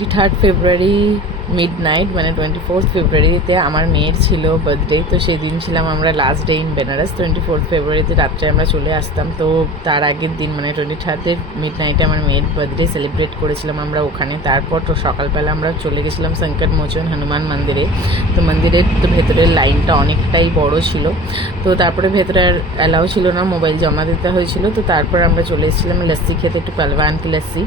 23rd ফেব্রুয়ারি mid night, মানে 24th ফেব্রুয়ারিতে আমার মেয়ের ছিল বার্থডে। তো সেই দিন ছিলাম আমরা last day in Benaras. 24th ফেব্রুয়ারিতে রাত্রে আমরা চলে আসতাম। তো তার আগের দিন মানে 23rd মিড নাইটে আমার মেয়ের বার্থডে সেলিব্রেট করেছিলাম আমরা ওখানে। তারপর তো সকালবেলা আমরা চলে গেছিলাম সংকট মোচন হনুমান মন্দিরে। তো মন্দিরের তো ভেতরের লাইনটা অনেকটাই বড় ছিল। তো তারপরে ভেতরে আর অ্যালাউ ছিল না, মোবাইল জমা দিতে হয়েছিল। তো তারপর আমরা চলে এসেছিলাম লস্যি খেতে, একটু পালওয়ান কি লস্যি।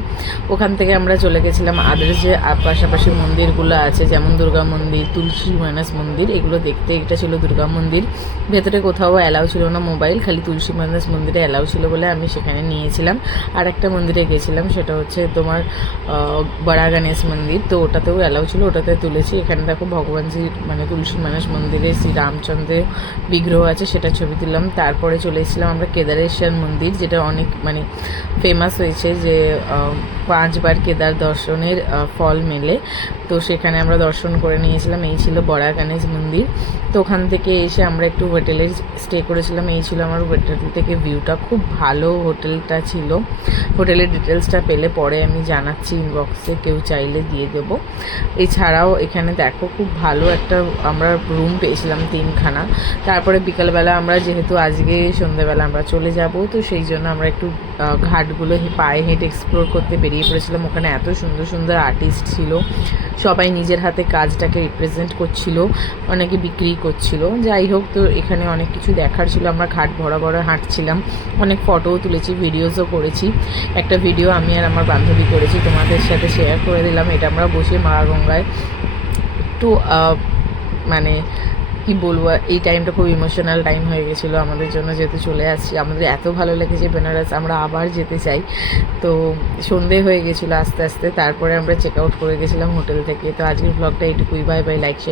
ওখান থেকে আমরা চলে গেছিলাম আদার্স যে পাশাপাশি মন্দিরগুলো আছে, যেমন দুর্গা মন্দির, তুলসী মানস মন্দির, এগুলো দেখতে। এটা ছিল দুর্গা মন্দির, ভেতরে কোথাও অ্যালাউ ছিল না মোবাইল, খালি তুলসী মানস মন্দিরে অ্যালাউ ছিল বলে আমি সেখানে নিয়েছিলাম। আর একটা মন্দিরে গেছিলাম, সেটা হচ্ছে তোমার বড়া গণেশ মন্দির। তো ওটাতেও অ্যালাউ ছিল, ওটাতে তুলেছি। এখানে দেখো ভগবানজির মানে তুলসী মানস মন্দিরে শ্রী রামচন্দ্রের বিগ্রহ আছে, সেটা ছবি তুললাম। তারপরে চলে এসেছিলাম আমরা কেদারেশ্বর মন্দির, যেটা অনেক মানে ফেমাস হয়েছে, যে 5 বার কেদার দর্শনের ফল মেলে। তো সেখানে আমরা দর্শন করে নিয়েছিলাম। এই ছিল বড়া গণেশ মন্দির। তো ওখান থেকে এসে আমরা একটু হোটেলে স্টে করেছিলাম। এই ছিল আমার হোটেল থেকে ভিউটা, খুব ভালো হোটেলটা ছিল। হোটেলের ডিটেলসটা পেলে পরে আমি জানাচ্ছি ইনবক্সে, কেউ চাইলে দিয়ে দেবো। এছাড়াও এখানে দেখো খুব ভালো একটা আমরা রুম পেয়েছিলাম 3খানা। তারপরে বিকালবেলা আমরা যেহেতু আজকে সন্ধ্যেবেলা আমরা চলে যাব, তো সেই জন্য আমরা একটু ঘাটগুলো পায়ে হেঁটে এক্সপ্লোর করতে বেরিয়ে পড়েছিলাম। ওখানে এত সুন্দর সুন্দর আর্টিস্ট ছিল, সবাই নিজের হাতে কাজটাকে রিপ্রেজেন্ট করছিল, অনেকে বিক্রি করছিল। যাই হোক, তো এখানে অনেক কিছু দেখার ছিল। আমরা ঘাট বরাবর হাঁটছিলাম, অনেক ফটোও তুলেছি, ভিডিওসও করেছি। একটা ভিডিও আমি আর আমার বান্ধবী করেছি, তোমাদের সাথে শেয়ার করে দিলাম। এটা আমরা বসে মা গঙ্গায় একটু মানে কি বলবো, এই টাইমটা খুব ইমোশনাল টাইম হয়ে গেছিলো আমাদের জন্য, যেহেতু চলে আসছি। আমাদের এত ভালো লেগেছে বেনারস, আমরা আবার যেতে চাই। তো সন্ধে হয়ে গেছিলো আস্তে আস্তে, তারপরে আমরা চেক আউট করে গেছিলাম হোটেল থেকে। তো আজকের ব্লগটা এইটুকুই। Bye bye, like share.